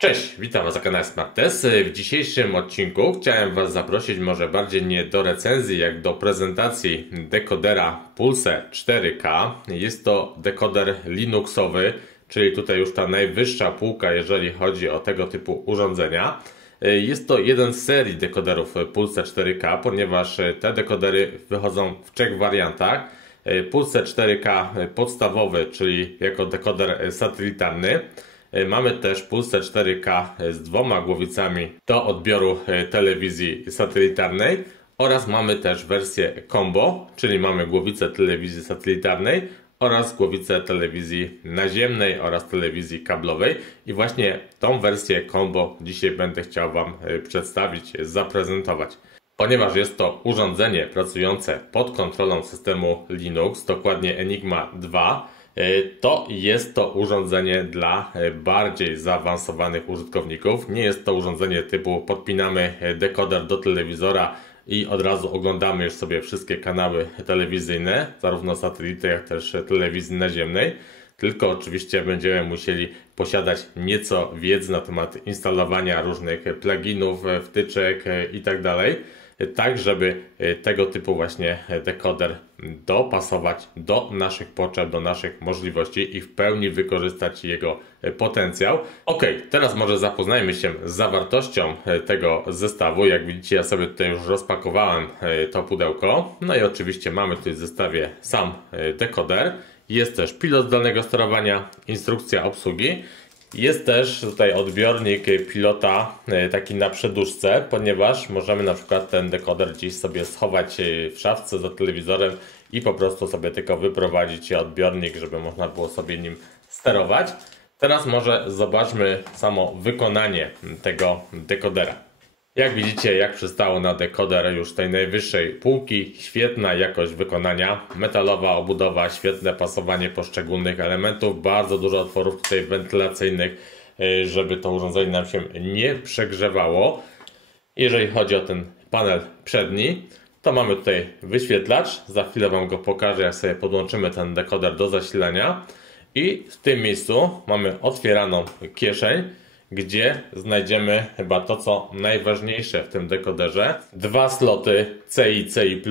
Cześć, witam Was na kanale SmartTest. W dzisiejszym odcinku chciałem Was zaprosić może bardziej nie do recenzji, jak do prezentacji dekodera Pulse 4K. Jest to dekoder Linuxowy, czyli tutaj już ta najwyższa półka, jeżeli chodzi o tego typu urządzenia. Jest to jeden z serii dekoderów Pulse 4K, ponieważ te dekodery wychodzą w trzech wariantach. Pulse 4K podstawowy, czyli jako dekoder satelitarny. Mamy też Pulse 4K z dwoma głowicami do odbioru telewizji satelitarnej oraz mamy też wersję combo, czyli mamy głowicę telewizji satelitarnej oraz głowicę telewizji naziemnej oraz telewizji kablowej. I właśnie tą wersję combo dzisiaj będę chciał Wam przedstawić, zaprezentować. Ponieważ jest to urządzenie pracujące pod kontrolą systemu Linux, dokładnie Enigma 2, to jest to urządzenie dla bardziej zaawansowanych użytkowników. Nie jest to urządzenie typu podpinamy dekoder do telewizora i od razu oglądamy już sobie wszystkie kanały telewizyjne, zarówno satelity, jak też telewizji naziemnej. Tylko oczywiście będziemy musieli posiadać nieco wiedzy na temat instalowania różnych pluginów, wtyczek itd. Tak, żeby tego typu właśnie dekoder dopasować do naszych potrzeb, do naszych możliwości i w pełni wykorzystać jego potencjał. Ok, teraz może zapoznajmy się z zawartością tego zestawu. Jak widzicie, ja sobie tutaj już rozpakowałem to pudełko. No i oczywiście mamy tutaj w zestawie sam dekoder. Jest też pilot zdalnego sterowania, instrukcja obsługi. Jest też tutaj odbiornik pilota taki na przedłużce, ponieważ możemy na przykład ten dekoder gdzieś sobie schować w szafce za telewizorem i po prostu sobie tylko wyprowadzić odbiornik, żeby można było sobie nim sterować. Teraz może zobaczmy samo wykonanie tego dekodera. Jak widzicie, jak przystało na dekoder już tej najwyższej półki, świetna jakość wykonania, metalowa obudowa, świetne pasowanie poszczególnych elementów, bardzo dużo otworów tutaj wentylacyjnych, żeby to urządzenie nam się nie przegrzewało. Jeżeli chodzi o ten panel przedni, to mamy tutaj wyświetlacz, za chwilę Wam go pokażę, jak sobie podłączymy ten dekoder do zasilania. I w tym miejscu mamy otwieraną kieszeń, gdzie znajdziemy chyba to, co najważniejsze w tym dekoderze. Dwa sloty CI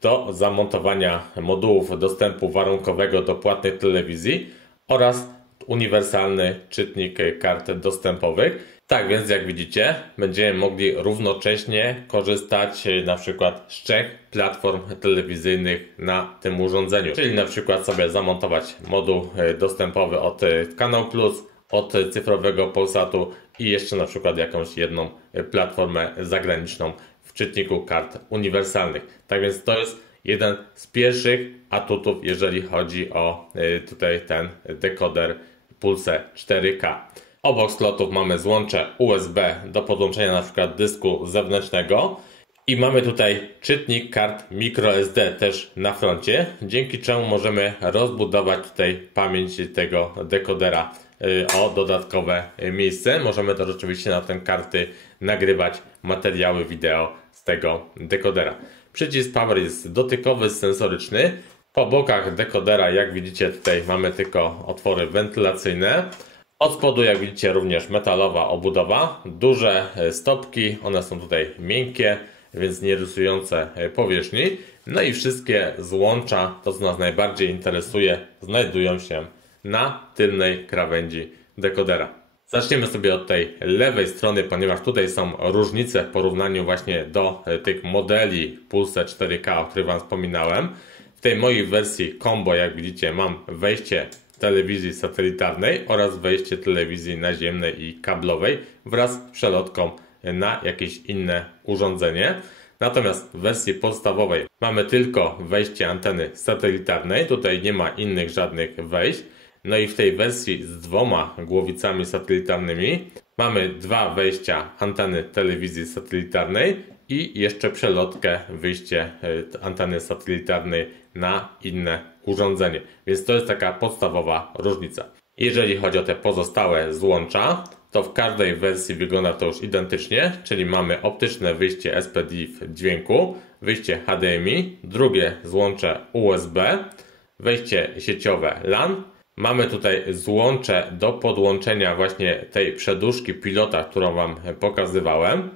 do zamontowania modułów dostępu warunkowego do płatnej telewizji oraz uniwersalny czytnik kart dostępowych. Tak więc jak widzicie, będziemy mogli równocześnie korzystać na przykład z trzech platform telewizyjnych na tym urządzeniu. Czyli na przykład sobie zamontować moduł dostępowy od Kanał Plus, od cyfrowego Polsatu i jeszcze na przykład jakąś jedną platformę zagraniczną w czytniku kart uniwersalnych. Tak więc to jest jeden z pierwszych atutów, jeżeli chodzi o tutaj ten dekoder Pulse 4K. Obok slotów mamy złącze USB do podłączenia na przykład dysku zewnętrznego i mamy tutaj czytnik kart microSD też na froncie, dzięki czemu możemy rozbudować tutaj pamięć tego dekodera o dodatkowe miejsce. Możemy też oczywiście na te karty nagrywać materiały wideo z tego dekodera. Przycisk Power jest dotykowy, sensoryczny. Po bokach dekodera, jak widzicie, tutaj mamy tylko otwory wentylacyjne. Od spodu, jak widzicie, również metalowa obudowa. Duże stopki, one są tutaj miękkie, więc nie rysujące powierzchni. No i wszystkie złącza, to co nas najbardziej interesuje, znajdują się na tylnej krawędzi dekodera. Zaczniemy sobie od tej lewej strony, ponieważ tutaj są różnice w porównaniu właśnie do tych modeli Pulse 4K, o których Wam wspominałem. W tej mojej wersji combo, jak widzicie, mam wejście telewizji satelitarnej oraz wejście telewizji naziemnej i kablowej wraz z przelotką na jakieś inne urządzenie. Natomiast w wersji podstawowej mamy tylko wejście anteny satelitarnej, tutaj nie ma innych żadnych wejść. No i w tej wersji z dwoma głowicami satelitarnymi mamy dwa wejścia anteny telewizji satelitarnej i jeszcze przelotkę, wyjście anteny satelitarnej na inne urządzenie. Więc to jest taka podstawowa różnica. Jeżeli chodzi o te pozostałe złącza, to w każdej wersji wygląda to już identycznie, czyli mamy optyczne wyjście SPDIF dźwięku, wyjście HDMI, drugie złącze USB, wejście sieciowe LAN, Mamy tutaj złącze do podłączenia właśnie tej przedłużki pilota, którą Wam pokazywałem.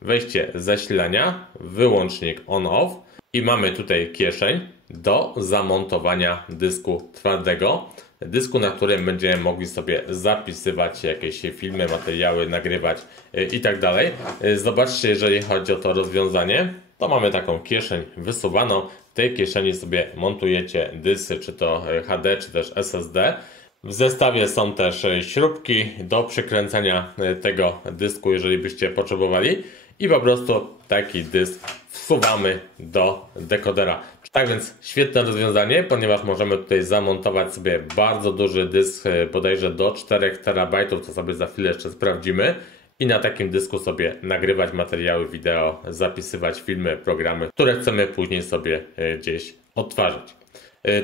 Wejście zasilania, wyłącznik on-off i mamy tutaj kieszeń do zamontowania dysku twardego. Dysku, na którym będziemy mogli sobie zapisywać jakieś filmy, materiały, nagrywać i tak dalej. Zobaczcie, jeżeli chodzi o to rozwiązanie, to mamy taką kieszeń wysuwaną. W tej kieszeni sobie montujecie dysy, czy to HD, czy też SSD. W zestawie są też śrubki do przykręcenia tego dysku, jeżeli byście potrzebowali. I po prostu taki dysk wsuwamy do dekodera. Tak więc świetne rozwiązanie, ponieważ możemy tutaj zamontować sobie bardzo duży dysk, bodajże do 4 terabajtów, co sobie za chwilę jeszcze sprawdzimy. I na takim dysku sobie nagrywać materiały wideo, zapisywać filmy, programy, które chcemy później sobie gdzieś odtwarzać.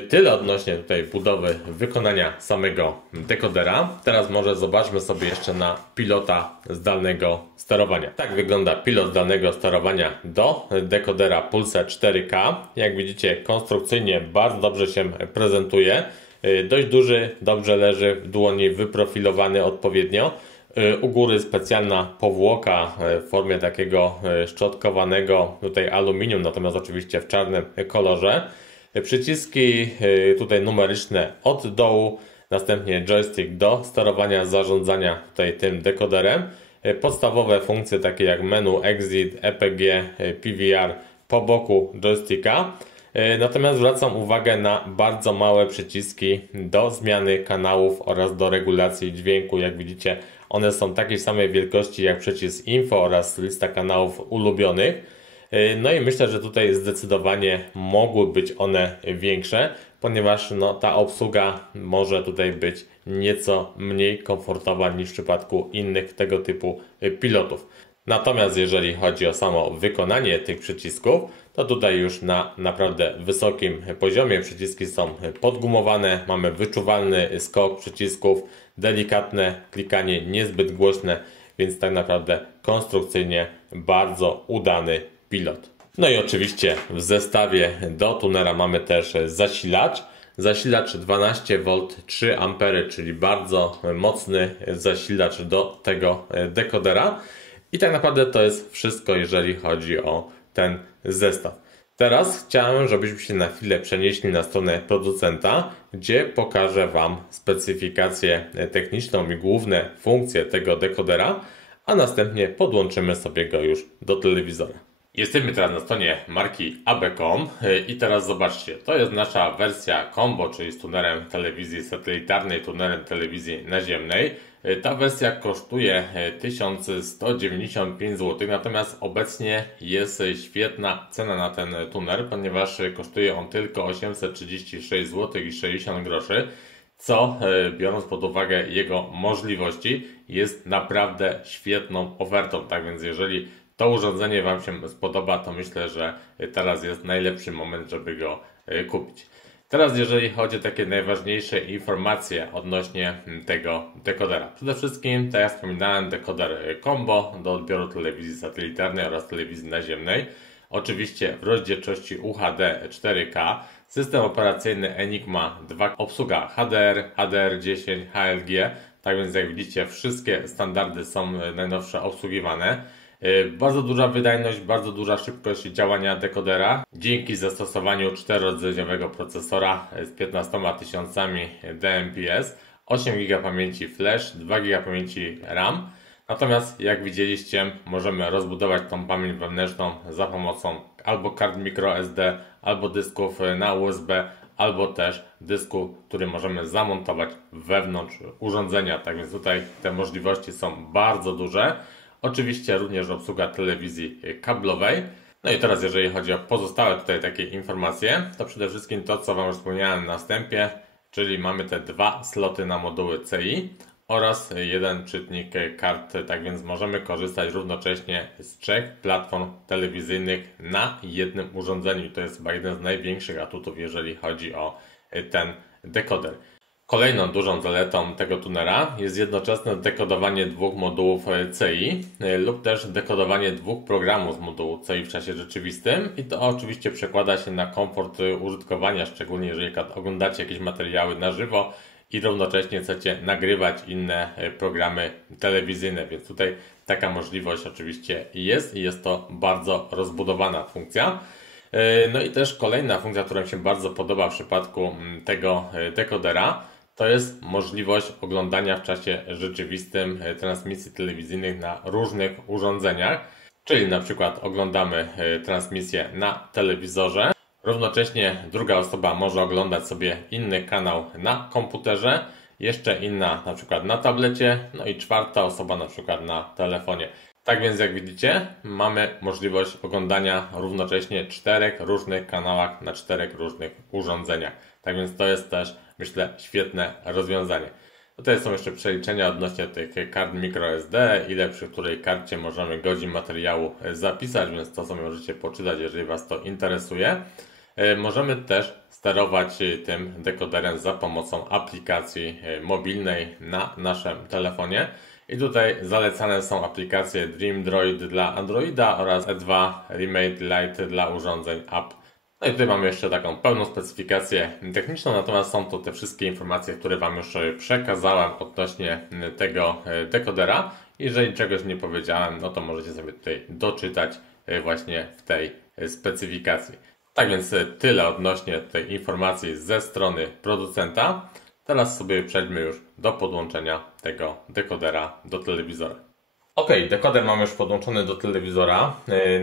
Tyle odnośnie tutaj budowy, wykonania samego dekodera. Teraz może zobaczmy sobie jeszcze na pilota zdalnego sterowania. Tak wygląda pilot zdalnego sterowania do dekodera Pulse 4K. Jak widzicie, konstrukcyjnie bardzo dobrze się prezentuje. Dość duży, dobrze leży w dłoni, wyprofilowany odpowiednio. U góry specjalna powłoka w formie takiego szczotkowanego tutaj aluminium, natomiast oczywiście w czarnym kolorze. Przyciski tutaj numeryczne od dołu, następnie joystick do sterowania, zarządzania tutaj tym dekoderem. Podstawowe funkcje takie jak menu, exit, EPG, PVR po boku joysticka. Natomiast zwracam uwagę na bardzo małe przyciski do zmiany kanałów oraz do regulacji dźwięku. Jak widzicie, one są takiej samej wielkości jak przycisk info oraz lista kanałów ulubionych. No i myślę, że tutaj zdecydowanie mogły być one większe, ponieważ ta obsługa może tutaj być nieco mniej komfortowa niż w przypadku innych tego typu pilotów. Natomiast jeżeli chodzi o samo wykonanie tych przycisków, to tutaj już na naprawdę wysokim poziomie przyciski są podgumowane, mamy wyczuwalny skok przycisków, delikatne klikanie, niezbyt głośne, więc tak naprawdę konstrukcyjnie bardzo udany pilot. No i oczywiście w zestawie do tunera mamy też zasilacz. Zasilacz 12V 3A, czyli bardzo mocny zasilacz do tego dekodera. I tak naprawdę to jest wszystko, jeżeli chodzi o ten zestaw. Teraz chciałem, żebyśmy się na chwilę przenieśli na stronę producenta, gdzie pokażę Wam specyfikację techniczną i główne funkcje tego dekodera, a następnie podłączymy sobie go już do telewizora. Jesteśmy teraz na stronie marki AB.com i teraz zobaczcie, to jest nasza wersja combo, czyli z tunerem telewizji satelitarnej, tunerem telewizji naziemnej. Ta wersja kosztuje 1195 zł, natomiast obecnie jest świetna cena na ten tuner, ponieważ kosztuje on tylko 836 zł i 60 groszy, co biorąc pod uwagę jego możliwości jest naprawdę świetną ofertą. Tak więc jeżeli to urządzenie Wam się spodoba, to myślę, że teraz jest najlepszy moment, żeby go kupić. Teraz jeżeli chodzi o takie najważniejsze informacje odnośnie tego dekodera. Przede wszystkim, tak jak wspominałem, dekoder combo do odbioru telewizji satelitarnej oraz telewizji naziemnej. Oczywiście w rozdzielczości UHD 4K. System operacyjny Enigma 2, obsługa HDR, HDR10, HLG. Tak więc jak widzicie, wszystkie standardy są najnowsze obsługiwane. Bardzo duża wydajność, bardzo duża szybkość działania dekodera dzięki zastosowaniu 4-rdzeniowego procesora z 15 tysiącami DMPS, 8 GB pamięci flash, 2 GB pamięci RAM. Natomiast jak widzieliście, możemy rozbudować tą pamięć wewnętrzną za pomocą albo kart microSD, albo dysków na USB, albo też dysku, który możemy zamontować wewnątrz urządzenia. Tak więc tutaj te możliwości są bardzo duże. Oczywiście również obsługa telewizji kablowej. No i teraz jeżeli chodzi o pozostałe tutaj takie informacje, to przede wszystkim to, co Wam już wspomniałem na wstępie, czyli mamy te dwa sloty na moduły CI oraz jeden czytnik kart, tak więc możemy korzystać równocześnie z 3 platform telewizyjnych na jednym urządzeniu. To jest chyba jeden z największych atutów, jeżeli chodzi o ten dekoder. Kolejną dużą zaletą tego tunera jest jednoczesne dekodowanie dwóch modułów CI lub też dekodowanie dwóch programów z modułu CI w czasie rzeczywistym i to oczywiście przekłada się na komfort użytkowania, szczególnie jeżeli oglądacie jakieś materiały na żywo i równocześnie chcecie nagrywać inne programy telewizyjne, więc tutaj taka możliwość oczywiście jest i jest to bardzo rozbudowana funkcja. No i też kolejna funkcja, która mi się bardzo podoba w przypadku tego dekodera, to jest możliwość oglądania w czasie rzeczywistym transmisji telewizyjnych na różnych urządzeniach, czyli na przykład oglądamy transmisję na telewizorze, równocześnie druga osoba może oglądać sobie inny kanał na komputerze, jeszcze inna na przykład na tablecie, no i czwarta osoba na przykład na telefonie. Tak więc jak widzicie, mamy możliwość oglądania równocześnie 4 różnych kanałach na 4 różnych urządzeniach. Tak więc to jest też, myślę, świetne rozwiązanie. Tutaj są jeszcze przeliczenia odnośnie tych kart microSD, ile przy której karcie możemy godzin materiału zapisać, więc to sobie możecie poczytać, jeżeli Was to interesuje. Możemy też sterować tym dekoderem za pomocą aplikacji mobilnej na naszym telefonie. I tutaj zalecane są aplikacje DreamDroid dla Androida oraz E2 Remade Lite dla urządzeń Apple. No i tutaj mamy jeszcze taką pełną specyfikację techniczną, natomiast są to te wszystkie informacje, które Wam już przekazałem odnośnie tego dekodera. Jeżeli czegoś nie powiedziałem, no to możecie sobie tutaj doczytać właśnie w tej specyfikacji. Tak więc tyle odnośnie tej informacji ze strony producenta. Teraz sobie przejdźmy już do podłączenia tego dekodera do telewizora. Ok, dekoder mam już podłączony do telewizora,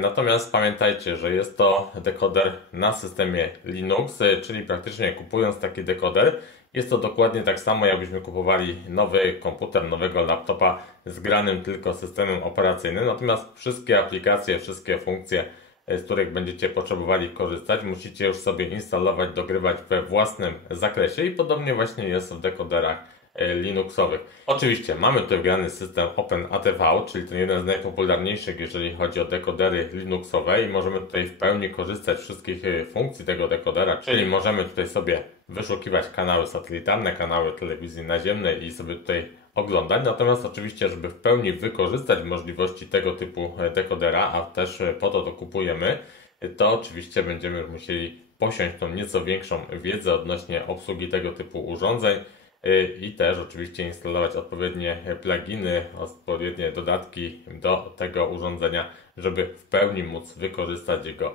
natomiast pamiętajcie, że jest to dekoder na systemie Linux, czyli praktycznie kupując taki dekoder, jest to dokładnie tak samo, jakbyśmy kupowali nowy komputer, nowego laptopa z granym tylko systemem operacyjnym, natomiast wszystkie aplikacje, wszystkie funkcje, z których będziecie potrzebowali korzystać, musicie już sobie instalować, dogrywać we własnym zakresie i podobnie właśnie jest w dekoderach Linuxowych. Oczywiście mamy tutaj wgrany system OpenATV, czyli ten jeden z najpopularniejszych, jeżeli chodzi o dekodery Linuxowe i możemy tutaj w pełni korzystać z wszystkich funkcji tego dekodera, czyli możemy tutaj sobie wyszukiwać kanały satelitarne, kanały telewizji naziemnej i sobie tutaj oglądać. Natomiast oczywiście, żeby w pełni wykorzystać możliwości tego typu dekodera, a też po to kupujemy, to oczywiście będziemy musieli posiąść tą nieco większą wiedzę odnośnie obsługi tego typu urządzeń i też oczywiście instalować odpowiednie pluginy, odpowiednie dodatki do tego urządzenia, żeby w pełni móc wykorzystać jego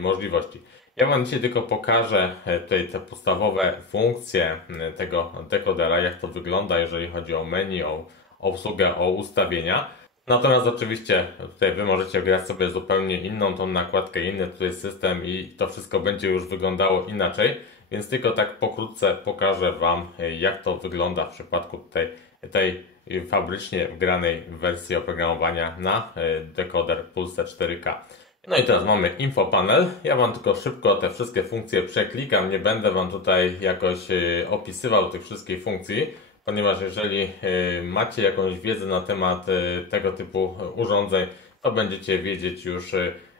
możliwości. Ja Wam dzisiaj tylko pokażę tutaj te podstawowe funkcje tego dekodera, jak to wygląda, jeżeli chodzi o menu, o obsługę, o ustawienia. Natomiast oczywiście tutaj Wy możecie grać sobie zupełnie inną tą nakładkę, inny tutaj system i to wszystko będzie już wyglądało inaczej. Więc tylko tak pokrótce pokażę Wam, jak to wygląda w przypadku tej fabrycznie wgranej wersji oprogramowania na dekoder Pulse 4K. No i teraz mamy info panel. Ja Wam tylko szybko te wszystkie funkcje przeklikam. Nie będę Wam tutaj jakoś opisywał tych wszystkich funkcji, ponieważ jeżeli macie jakąś wiedzę na temat tego typu urządzeń, to będziecie wiedzieć już,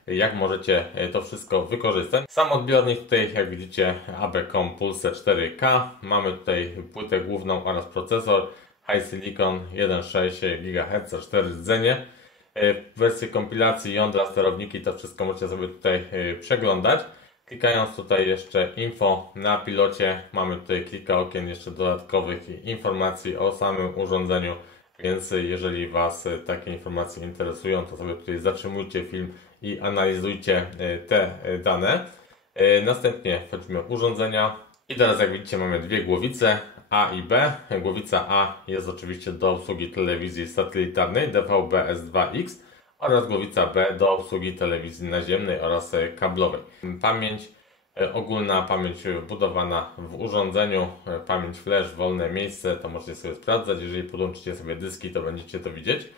jak możecie to wszystko wykorzystać. Sam odbiornik tutaj, jak widzicie, ABCOM Pulse 4K. Mamy tutaj płytę główną oraz procesor HiSilicon 1,6 GHz 4 rdzenie. Wersję kompilacji, jądra, sterowniki, to wszystko możecie sobie tutaj przeglądać. Klikając tutaj jeszcze info na pilocie, mamy tutaj kilka okien jeszcze dodatkowych informacji o samym urządzeniu, więc jeżeli Was takie informacje interesują, to sobie tutaj zatrzymujcie film i analizujcie te dane. Następnie wchodzimy w urządzenia i teraz jak widzicie mamy dwie głowice A i B. Głowica A jest oczywiście do obsługi telewizji satelitarnej DVB-S2X oraz głowica B do obsługi telewizji naziemnej oraz kablowej. Pamięć ogólna, pamięć wbudowana w urządzeniu, pamięć flash, wolne miejsce, to możecie sobie sprawdzać. Jeżeli podłączycie sobie dyski, to będziecie to widzieć.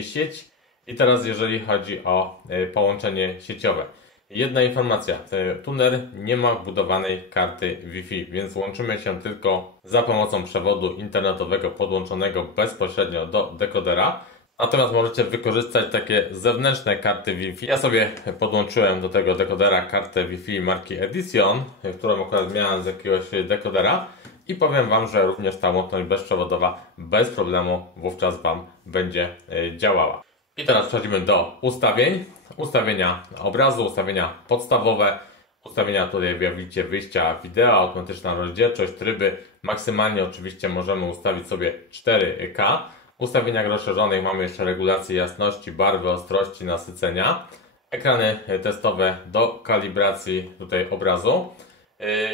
Sieć. I teraz jeżeli chodzi o połączenie sieciowe. Jedna informacja, tuner nie ma wbudowanej karty Wi-Fi, więc łączymy się tylko za pomocą przewodu internetowego podłączonego bezpośrednio do dekodera. Natomiast możecie wykorzystać takie zewnętrzne karty Wi-Fi. Ja sobie podłączyłem do tego dekodera kartę Wi-Fi marki Edition, którą akurat miałem z jakiegoś dekodera i powiem Wam, że również ta łączność bezprzewodowa bez problemu wówczas Wam będzie działała. I teraz przechodzimy do ustawień. Ustawienia obrazu, ustawienia podstawowe. Ustawienia tutaj widzicie wyjścia wideo, automatyczna rozdzielczość, tryby. Maksymalnie oczywiście możemy ustawić sobie 4K. W ustawieniach rozszerzonych mamy jeszcze regulację jasności, barwy, ostrości, nasycenia. Ekrany testowe do kalibracji tutaj obrazu.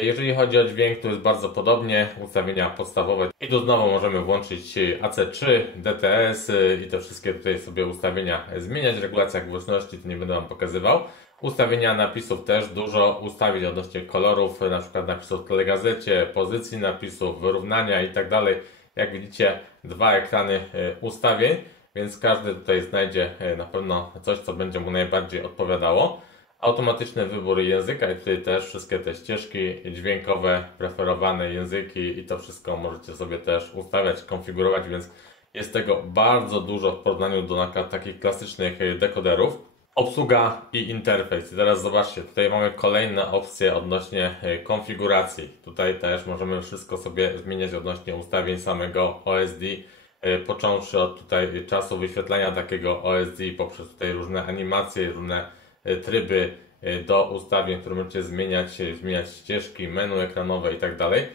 Jeżeli chodzi o dźwięk, to jest bardzo podobnie, ustawienia podstawowe i tu znowu możemy włączyć AC3, DTS i te wszystkie tutaj sobie ustawienia zmieniać. Regulacja głośności to nie będę Wam pokazywał. Ustawienia napisów też dużo ustawić odnośnie kolorów, na przykład napisów w telegazecie, pozycji napisów, wyrównania i tak dalej. Jak widzicie, dwa ekrany ustawień, więc każdy tutaj znajdzie na pewno coś, co będzie mu najbardziej odpowiadało. Automatyczny wybór języka i tutaj też wszystkie te ścieżki dźwiękowe, preferowane języki i to wszystko możecie sobie też ustawiać, konfigurować, więc jest tego bardzo dużo w porównaniu do takich klasycznych dekoderów. Obsługa i interfejs. I teraz zobaczcie, tutaj mamy kolejne opcje odnośnie konfiguracji. Tutaj też możemy wszystko sobie zmieniać odnośnie ustawień samego OSD, począwszy od tutaj czasu wyświetlania takiego OSD poprzez tutaj różne animacje, różne tryby do ustawień, które możecie zmieniać ścieżki, menu ekranowe i tak dalej.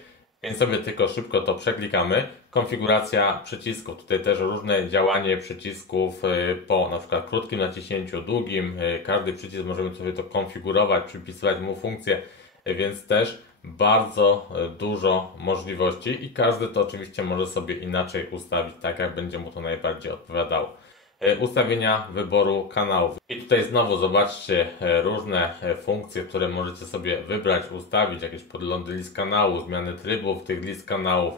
Więc sobie tylko szybko to przeklikamy. Konfiguracja przycisków. Tutaj też różne działanie przycisków po na przykład krótkim naciśnięciu, długim. Każdy przycisk możemy sobie to konfigurować, przypisywać mu funkcję, więc też bardzo dużo możliwości i każdy to oczywiście może sobie inaczej ustawić, tak jak będzie mu to najbardziej odpowiadało. Ustawienia wyboru kanałów. I tutaj znowu zobaczcie różne funkcje, które możecie sobie wybrać, ustawić, jakieś podglądy list kanału, zmiany trybów tych list kanałów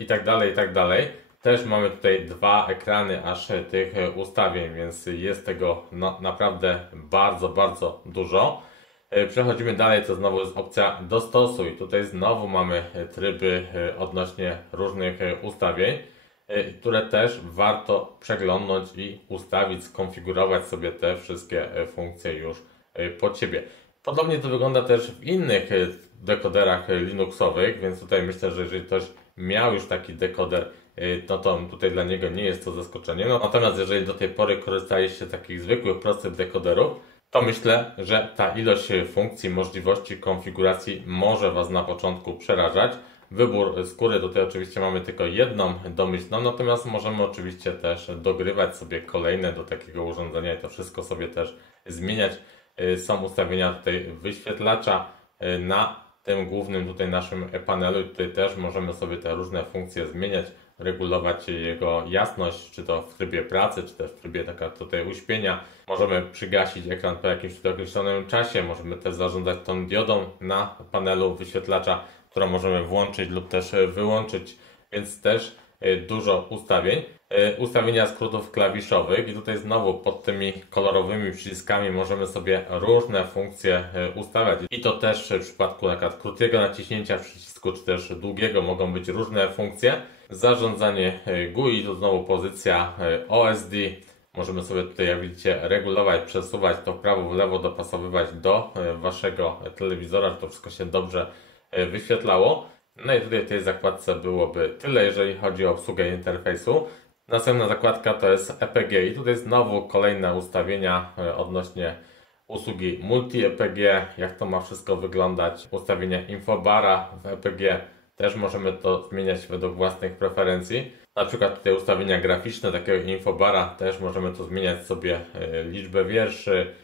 i tak dalej, i tak dalej. Też mamy tutaj dwa ekrany aż tych ustawień, więc jest tego naprawdę bardzo, bardzo dużo. Przechodzimy dalej, to znowu jest opcja dostosuj. Tutaj znowu mamy tryby odnośnie różnych ustawień, które też warto przeglądnąć i ustawić, skonfigurować sobie te wszystkie funkcje już pod siebie. Podobnie to wygląda też w innych dekoderach linuxowych, więc tutaj myślę, że jeżeli ktoś miał już taki dekoder, no to tutaj dla niego nie jest to zaskoczenie. No, natomiast jeżeli do tej pory korzystaliście z takich zwykłych, prostych dekoderów, to myślę, że ta ilość funkcji, możliwości konfiguracji może Was na początku przerażać. Wybór skóry tutaj oczywiście mamy tylko jedną domyślną, natomiast możemy oczywiście też dogrywać sobie kolejne do takiego urządzenia i to wszystko sobie też zmieniać. Są ustawienia tutaj wyświetlacza na tym głównym tutaj naszym panelu i tutaj też możemy sobie te różne funkcje zmieniać, regulować jego jasność, czy to w trybie pracy, czy też w trybie tutaj uśpienia. Możemy przygasić ekran po jakimś tutaj określonym czasie, możemy też zarządzać tą diodą na panelu wyświetlacza, którą możemy włączyć lub też wyłączyć, więc też dużo ustawień. Ustawienia skrótów klawiszowych i tutaj znowu pod tymi kolorowymi przyciskami możemy sobie różne funkcje ustawiać i to też w przypadku na przykład krótkiego naciśnięcia przycisku czy też długiego mogą być różne funkcje. Zarządzanie GUI, to znowu pozycja OSD. Możemy sobie tutaj, jak widzicie, regulować, przesuwać to w prawo, w lewo, dopasowywać do Waszego telewizora, żeby to wszystko się dobrze wyświetlało. No i tutaj w tej zakładce byłoby tyle, jeżeli chodzi o obsługę interfejsu. Następna zakładka to jest EPG i tutaj znowu kolejne ustawienia odnośnie usługi multi-EPG, jak to ma wszystko wyglądać. Ustawienia infobara w EPG, też możemy to zmieniać według własnych preferencji. Na przykład tutaj ustawienia graficzne takiego infobara, też możemy to zmieniać sobie liczbę wierszy,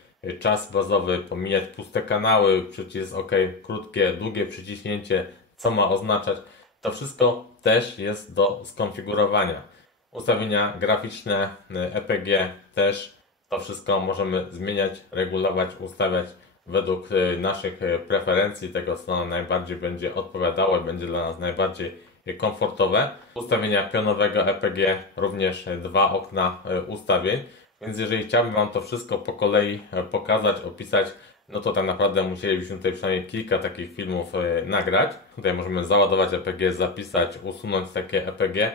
czas bazowy, pomijać puste kanały, przycisk OK, krótkie, długie przyciśnięcie, co ma oznaczać. To wszystko też jest do skonfigurowania. Ustawienia graficzne, EPG też to wszystko możemy zmieniać, regulować, ustawiać według naszych preferencji, tego co nam najbardziej będzie odpowiadało i będzie dla nas najbardziej komfortowe. Ustawienia pionowego EPG, również dwa okna ustawień, więc jeżeli chciałbym Wam to wszystko po kolei pokazać, opisać, no to tak naprawdę musielibyśmy tutaj przynajmniej kilka takich filmów nagrać. Tutaj możemy załadować EPG, zapisać, usunąć takie EPG.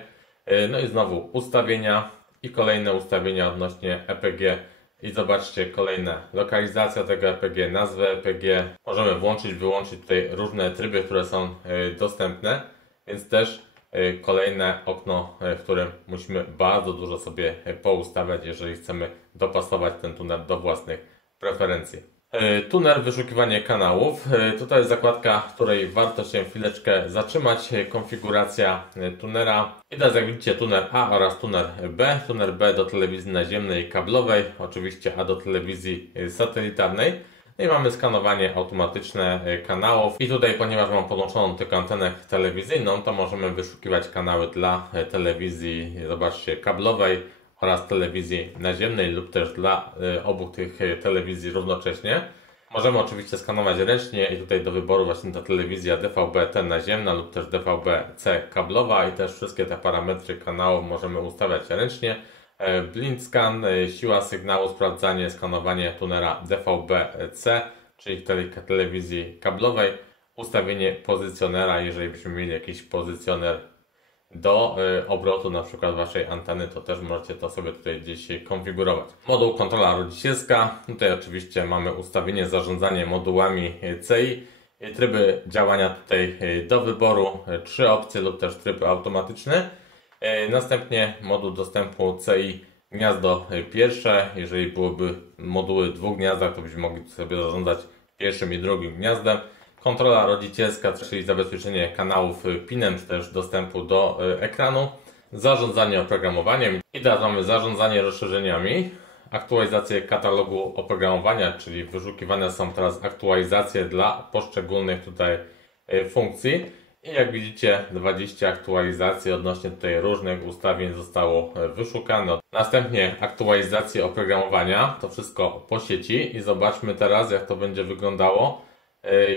No i znowu ustawienia i kolejne ustawienia odnośnie EPG. I zobaczcie, kolejne lokalizacja tego EPG, nazwę EPG. Możemy włączyć, wyłączyć tutaj różne tryby, które są dostępne, więc też kolejne okno, w którym musimy bardzo dużo sobie poustawiać, jeżeli chcemy dopasować ten tunel do własnych preferencji. Tuner, wyszukiwanie kanałów. Tutaj jest zakładka, w której warto się chwileczkę zatrzymać. Konfiguracja tunera. I teraz jak widzicie tuner A oraz tuner B. Tuner B do telewizji naziemnej i kablowej, oczywiście A do telewizji satelitarnej. No i mamy skanowanie automatyczne kanałów. I tutaj, ponieważ mam podłączoną tylko antenę telewizyjną, to możemy wyszukiwać kanały dla telewizji, zobaczcie, kablowej oraz telewizji naziemnej lub też dla obu tych telewizji równocześnie. Możemy oczywiście skanować ręcznie i tutaj do wyboru właśnie ta telewizja DVB-T naziemna lub też DVB-C kablowa i też wszystkie te parametry kanałów możemy ustawiać ręcznie. Blind scan, siła sygnału, sprawdzanie, skanowanie tunera DVB-C, czyli telewizji kablowej, ustawienie pozycjonera, jeżeli byśmy mieli jakiś pozycjoner do obrotu na przykład waszej anteny, to też możecie to sobie tutaj gdzieś konfigurować. Moduł kontrola rodzicielska. Tutaj oczywiście mamy ustawienie, zarządzanie modułami CI. Tryby działania tutaj do wyboru, 3 opcje lub też tryb automatyczny. Następnie moduł dostępu CI gniazdo pierwsze. Jeżeli byłyby moduły w 2 gniazdach, to byśmy mogli sobie zarządzać pierwszym i drugim gniazdem. Kontrola rodzicielska, czyli zabezpieczenie kanałów PIN-em, czy też dostępu do ekranu. Zarządzanie oprogramowaniem. I teraz mamy zarządzanie rozszerzeniami. Aktualizację katalogu oprogramowania, czyli wyszukiwane są teraz aktualizacje dla poszczególnych tutaj funkcji. I jak widzicie, 20 aktualizacji odnośnie tutaj różnych ustawień zostało wyszukane. Następnie aktualizacje oprogramowania, to wszystko po sieci i zobaczmy teraz, jak to będzie wyglądało,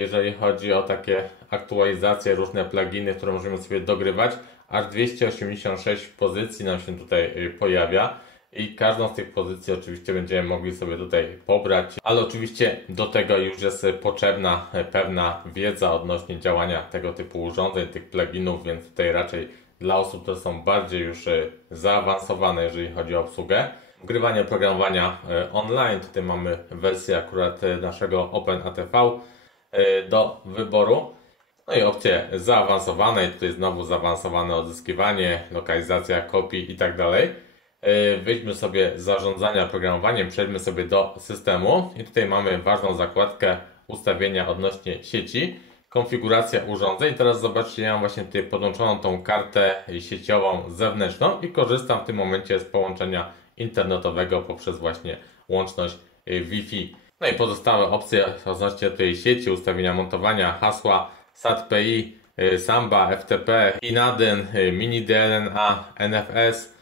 jeżeli chodzi o takie aktualizacje, różne pluginy, które możemy sobie dogrywać. Aż 286 pozycji nam się tutaj pojawia i każdą z tych pozycji oczywiście będziemy mogli sobie tutaj pobrać, ale oczywiście do tego już jest potrzebna pewna wiedza odnośnie działania tego typu urządzeń, tych pluginów, więc tutaj raczej dla osób, które są bardziej już zaawansowane, jeżeli chodzi o obsługę. Wgrywanie oprogramowania online, tutaj mamy wersję akurat naszego OpenATV do wyboru. No i opcje zaawansowane, i tutaj znowu zaawansowane odzyskiwanie, lokalizacja kopii i tak dalej. Wejdźmy sobie zarządzania oprogramowaniem, przejdźmy sobie do systemu i tutaj mamy ważną zakładkę ustawienia odnośnie sieci, konfiguracja urządzeń. Teraz zobaczcie, ja mam właśnie tutaj podłączoną tą kartę sieciową zewnętrzną i korzystam w tym momencie z połączenia internetowego poprzez właśnie łączność Wi-Fi. No i pozostałe opcje odnośnie tej sieci, ustawienia montowania, hasła, SAT-PI, Samba, FTP, INADYN, Mini DLNA, NFS,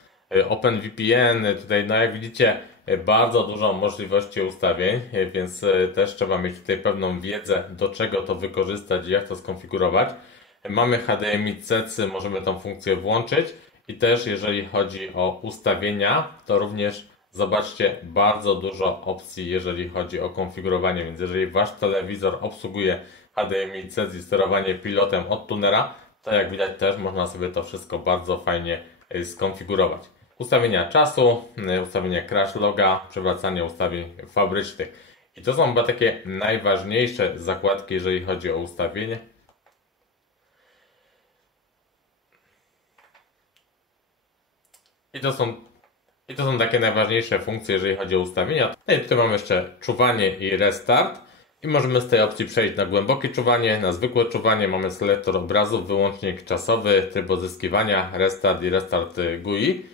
OpenVPN. Tutaj, no jak widzicie, bardzo dużo możliwości ustawień, więc też trzeba mieć tutaj pewną wiedzę, do czego to wykorzystać i jak to skonfigurować. Mamy HDMI-C, możemy tą funkcję włączyć i też jeżeli chodzi o ustawienia, to również zobaczcie, bardzo dużo opcji, jeżeli chodzi o konfigurowanie, więc jeżeli wasz telewizor obsługuje HDMI-C i sterowanie pilotem od tunera, to jak widać też można sobie to wszystko bardzo fajnie skonfigurować. Ustawienia czasu, ustawienie crash loga, przywracanie ustawień fabrycznych. I to są chyba takie najważniejsze zakładki, jeżeli chodzi o ustawienie. I to są takie najważniejsze funkcje, jeżeli chodzi o ustawienia. No i tutaj mamy jeszcze czuwanie i restart. I możemy z tej opcji przejść na głębokie czuwanie, na zwykłe czuwanie. Mamy selektor obrazów, wyłącznik czasowy, tryb odzyskiwania, restart i restart GUI.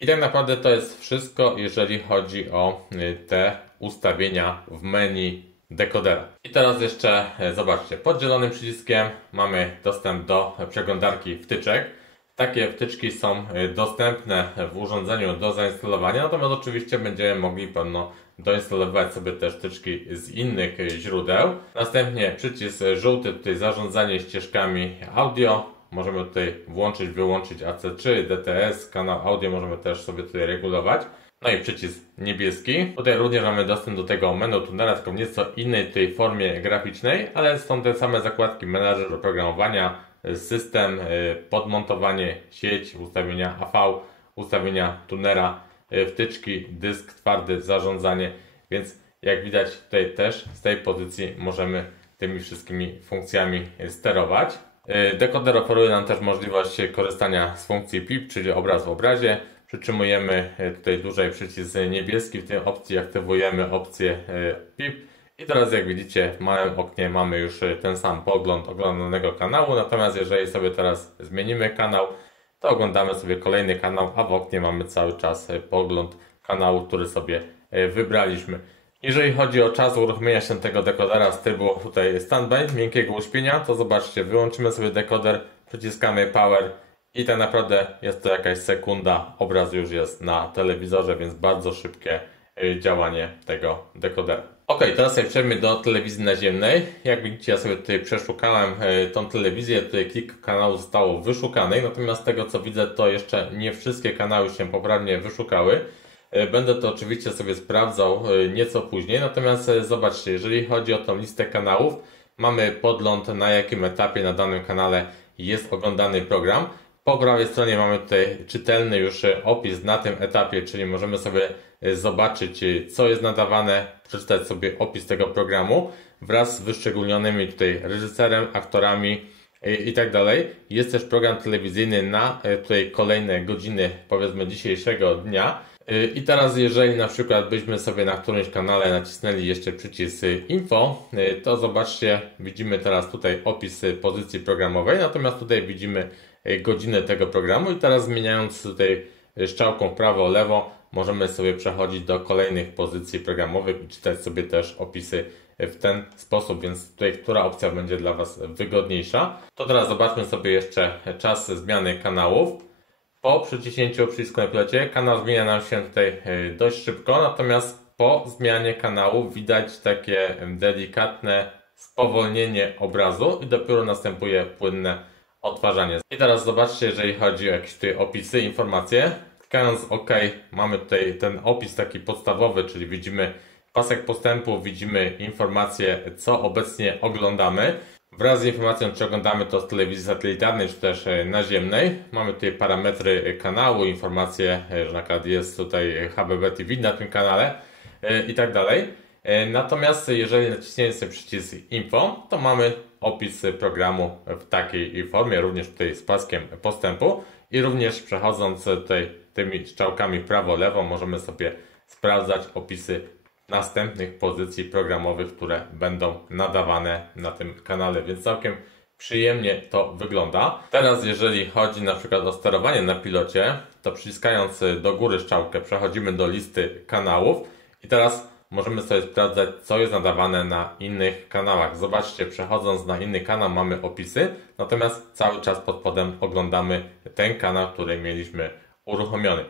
I tak naprawdę to jest wszystko, jeżeli chodzi o te ustawienia w menu dekodera. I teraz jeszcze zobaczcie, pod zielonym przyciskiem mamy dostęp do przeglądarki wtyczek. Takie wtyczki są dostępne w urządzeniu do zainstalowania, natomiast oczywiście będziemy mogli pewno doinstalować sobie te wtyczki z innych źródeł. Następnie przycisk żółty, tutaj zarządzanie ścieżkami audio. Możemy tutaj włączyć, wyłączyć AC3, DTS, kanał audio możemy też sobie tutaj regulować. No i przycisk niebieski. Tutaj również mamy dostęp do tego menu tunera, tylko w nieco innej tej formie graficznej, ale są te same zakładki: menadżer oprogramowania, system, podmontowanie, sieć, ustawienia AV, ustawienia tunera, wtyczki, dysk twardy, zarządzanie. Więc jak widać tutaj też z tej pozycji możemy tymi wszystkimi funkcjami sterować. Dekoder oferuje nam też możliwość korzystania z funkcji PIP, czyli obraz w obrazie. Przytrzymujemy tutaj dłużej przycisk niebieski, w tej opcji aktywujemy opcję PIP I teraz jak widzicie w małym oknie mamy już ten sam pogląd oglądanego kanału, natomiast jeżeli sobie teraz zmienimy kanał, to oglądamy sobie kolejny kanał, a w oknie mamy cały czas pogląd kanału, który sobie wybraliśmy. Jeżeli chodzi o czas uruchomienia się tego dekodera z trybu tutaj standby, miękkiego uśpienia, to zobaczcie, wyłączymy sobie dekoder, przyciskamy power i tak naprawdę jest to jakaś sekunda, obraz już jest na telewizorze, więc bardzo szybkie działanie tego dekodera. Ok, teraz jak przejdziemy do telewizji naziemnej, jak widzicie ja sobie tutaj przeszukałem tą telewizję, tutaj kilka kanałów zostało wyszukanych, natomiast z tego co widzę to jeszcze nie wszystkie kanały się poprawnie wyszukały. Będę to oczywiście sobie sprawdzał nieco później, natomiast zobaczcie, jeżeli chodzi o tą listę kanałów, mamy podgląd na jakim etapie na danym kanale jest oglądany program. Po prawej stronie mamy tutaj czytelny już opis na tym etapie, czyli możemy sobie zobaczyć co jest nadawane, przeczytać sobie opis tego programu wraz z wyszczególnionymi tutaj reżyserem, aktorami i tak dalej. Jest też program telewizyjny na tutaj kolejne godziny powiedzmy dzisiejszego dnia. I teraz jeżeli na przykład byśmy sobie na którymś kanale nacisnęli jeszcze przycisk info, to zobaczcie, widzimy teraz tutaj opis pozycji programowej, natomiast tutaj widzimy godzinę tego programu i teraz zmieniając tutaj strzałką w prawo, lewo możemy sobie przechodzić do kolejnych pozycji programowych i czytać sobie też opisy w ten sposób, więc tutaj która opcja będzie dla Was wygodniejsza. To teraz zobaczmy sobie jeszcze czas zmiany kanałów. Po przyciśnięciu przycisku na pilocie kanał zmienia nam się tutaj dość szybko, natomiast po zmianie kanału widać takie delikatne spowolnienie obrazu i dopiero następuje płynne odtwarzanie. I teraz zobaczcie, jeżeli chodzi o jakieś tutaj opisy, informacje. Klikając OK mamy tutaj ten opis taki podstawowy, czyli widzimy pasek postępu, widzimy informacje, co obecnie oglądamy. Wraz z informacją, czy oglądamy to z telewizji satelitarnej, czy też naziemnej. Mamy tutaj parametry kanału, informacje, że na przykład jest tutaj HBB TV na tym kanale i tak dalej. Natomiast jeżeli naciśniemy sobie przycisk info, to mamy opis programu w takiej formie, również tutaj z paskiem postępu i również przechodząc tutaj tymi strzałkami prawo-lewo możemy sobie sprawdzać opisy następnych pozycji programowych, które będą nadawane na tym kanale, więc całkiem przyjemnie to wygląda. Teraz jeżeli chodzi na przykład o sterowanie na pilocie, to przyciskając do góry strzałkę przechodzimy do listy kanałów i teraz możemy sobie sprawdzać, co jest nadawane na innych kanałach. Zobaczcie, przechodząc na inny kanał mamy opisy, natomiast cały czas pod spodem oglądamy ten kanał, który mieliśmy uruchomiony.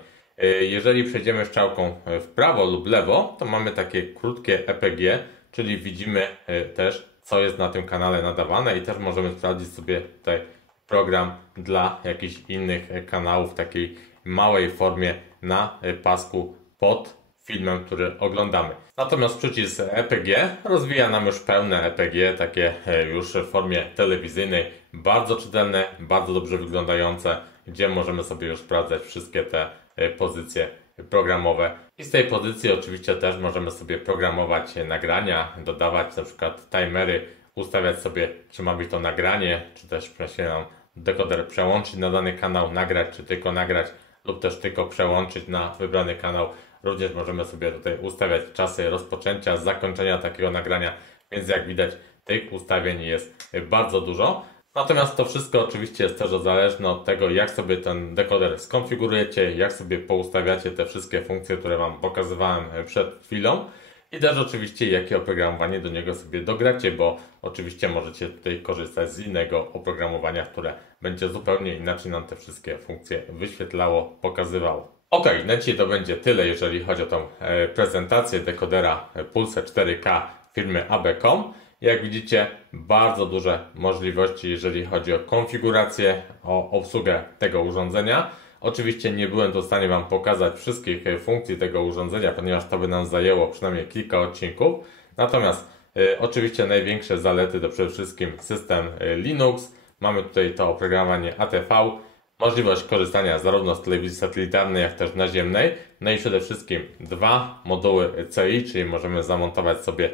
Jeżeli przejdziemy strzałką w prawo lub lewo, to mamy takie krótkie EPG, czyli widzimy też, co jest na tym kanale nadawane i też możemy sprawdzić sobie tutaj program dla jakichś innych kanałów w takiej małej formie na pasku pod filmem, który oglądamy. Natomiast przycisk EPG rozwija nam już pełne EPG, takie już w formie telewizyjnej, bardzo czytelne, bardzo dobrze wyglądające, gdzie możemy sobie już sprawdzać wszystkie te pozycje programowe. I z tej pozycji oczywiście też możemy sobie programować nagrania, dodawać na przykład timery, ustawiać sobie, czy ma być to nagranie, czy też się nam dekoder przełączyć na dany kanał, nagrać, czy tylko nagrać, lub też tylko przełączyć na wybrany kanał. Również możemy sobie tutaj ustawiać czasy rozpoczęcia, zakończenia takiego nagrania, więc jak widać tych ustawień jest bardzo dużo. Natomiast to wszystko oczywiście jest też zależne od tego, jak sobie ten dekoder skonfigurujecie, jak sobie poustawiacie te wszystkie funkcje, które Wam pokazywałem przed chwilą i też oczywiście jakie oprogramowanie do niego sobie dogracie, bo oczywiście możecie tutaj korzystać z innego oprogramowania, które będzie zupełnie inaczej nam te wszystkie funkcje wyświetlało, pokazywało. Ok, na dzisiaj to będzie tyle, jeżeli chodzi o tą prezentację dekodera Pulse 4K firmy AB.com. Jak widzicie, bardzo duże możliwości, jeżeli chodzi o konfigurację, o obsługę tego urządzenia. Oczywiście nie byłem tu w stanie Wam pokazać wszystkich funkcji tego urządzenia, ponieważ to by nam zajęło przynajmniej kilka odcinków. Natomiast oczywiście największe zalety to przede wszystkim system Linux. Mamy tutaj to oprogramowanie ATV, możliwość korzystania zarówno z telewizji satelitarnej, jak też naziemnej. No i przede wszystkim dwa moduły CI, czyli możemy zamontować sobie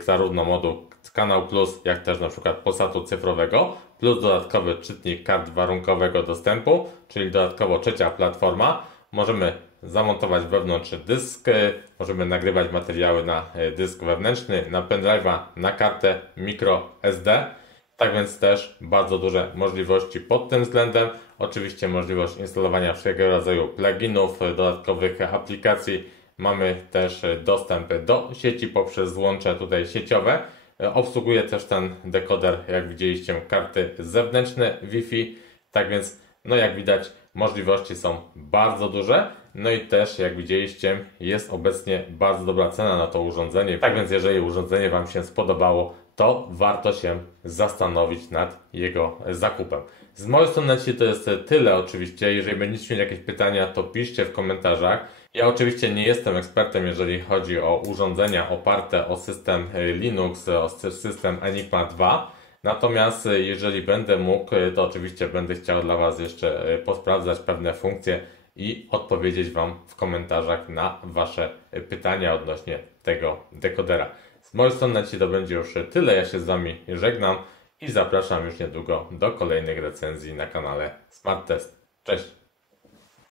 zarówno moduł Kanał Plus, jak też na przykład Polsatu cyfrowego, plus dodatkowy czytnik kart warunkowego dostępu, czyli dodatkowo trzecia platforma. Możemy zamontować wewnątrz dysk, możemy nagrywać materiały na dysk wewnętrzny, na pendrive'a, na kartę microSD. Tak więc też bardzo duże możliwości pod tym względem. Oczywiście możliwość instalowania wszelkiego rodzaju pluginów, dodatkowych aplikacji. Mamy też dostęp do sieci poprzez złącze tutaj sieciowe. Obsługuje też ten dekoder, jak widzieliście, karty zewnętrzne Wi-Fi. Tak więc, no jak widać, możliwości są bardzo duże. No i też, jak widzieliście, jest obecnie bardzo dobra cena na to urządzenie. Tak więc, jeżeli urządzenie Wam się spodobało, to warto się zastanowić nad jego zakupem. Z mojej strony to jest tyle oczywiście. Jeżeli będziecie mieli jakieś pytania, to piszcie w komentarzach. Ja oczywiście nie jestem ekspertem, jeżeli chodzi o urządzenia oparte o system Linux, o system Enigma 2. Natomiast jeżeli będę mógł, to oczywiście będę chciał dla Was jeszcze posprawdzać pewne funkcje i odpowiedzieć Wam w komentarzach na Wasze pytania odnośnie tego dekodera. Z mojej strony na dzisiaj to będzie już tyle. Ja się z Wami żegnam i zapraszam już niedługo do kolejnych recenzji na kanale Smart Test. Cześć!